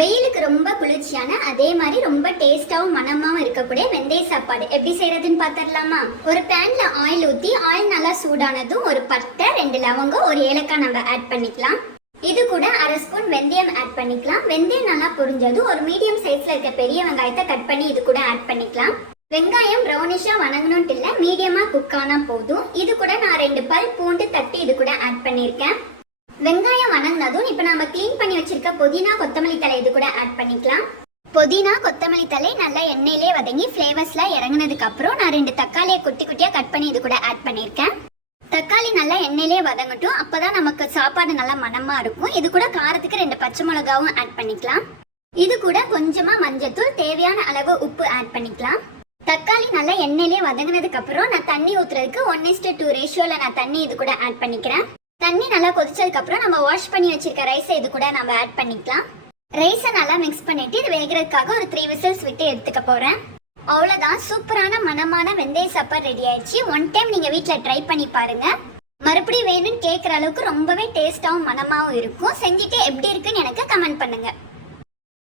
வெயிலுக்கு ரொம்ப குளிர்ச்சியான அதே மாதிரி ரொம்ப டேஸ்டாவும் மனமாவும் இருக்கக்கூடிய வெந்தய சாப்பாடு எப்படி செய்யறதுன்னு பாத்திரலாமா? ஒரு பேன்ல ஆயில் ஊத்தி ஆயில் நல்லா சூடானதும் ஒரு பட்டை, 2 லவங்கம், ஒரு ஏலக்காய் நம்ம ஆட் பண்ணிக்கலாம். இது கூட 1/2 ஸ்பூன் வெந்தயம் ஆட் பண்ணிக்கலாம். வெந்தயம் நல்லா பொரிஞ்சதும் ஒரு மீடியம் சைஸ்ல இருக்க பெரிய வெங்காயத்தை கட் பண்ணி இது கூட ஆட் பண்ணிக்கலாம். வெங்காயம் ப்ரௌனிஷா வணங்கணும்ட்டு இல்ல, மீடியமா குக் ஆனா போதும். இது கூட நான் 2 பல் பூண்டு தட்டி இது கூட ஆட் பண்ணிருக்கேன். வெங்காயம் வணங்கினதும் இப்போ நம்ம க்ளீன் பண்ணி வச்சிருக்க புதினா, கொத்தமல்லி தழை இது கூட ஆட் பண்ணிக்கலாம். புதினா, கொத்தமல்லி தழை நல்லா எண்ணெயிலே வதங்கி ஃப்ளேவர்ஸ்லாம் இறங்கினதுக்கு அப்புறம் நான் 2 தக்காளியை குட்டி குட்டியா கட் பண்ணி இது கூட ஆட் பண்ணியிருக்கேன். தக்காளி நல்லா எண்ணெயிலே வதங்கட்டும், அப்பதான் நமக்கு சாப்பாடு நல்லா மணமா இருக்கும். இது கூட காரத்துக்கு 2 பச்சை மிளகாவும் ஆட் பண்ணிக்கலாம். இது கூட கொஞ்சமா மஞ்சத்தூள், தேவையான அளவு உப்பு ஆட் பண்ணிக்கலாம். தக்காளி நல்லா எண்ணெயிலே வதங்கினதுக்கு அப்புறம் நான் தண்ணி ஊத்துறதுக்கு 1:2 ரேஷியோல நான் தண்ணி இது கூட ஆட் பண்ணிக்கிறேன். தண்ணி நல்லா கொதிச்சதுக்கு அப்புறம் நம்ம வாஷ் பண்ணி வச்சிருக்க ரைஸை இது கூட நம்ம ஆட் பண்ணிக்கலாம். ரைஸை நல்லா மிக்ஸ் பண்ணிட்டு இது வேகிறதுக்காக ஒரு 3 விசில்ஸ் விட்டு எடுத்துக்க போறேன். அவ்வளவுதான், சூப்பரான மணமான வெந்தய சாப்பாடு ரெடி ஆயிடுச்சு. ஒன் டைம் நீங்க வீட்ல ட்ரை பண்ணி பாருங்க. மறுபடியும் வேணும்னு கேட்குற அளவுக்கு ரொம்பவே டேஸ்டாவும் மணமாவும் இருக்கும். செஞ்சுட்டு எப்படி இருக்குன்னு எனக்கு கமெண்ட் பண்ணுங்க.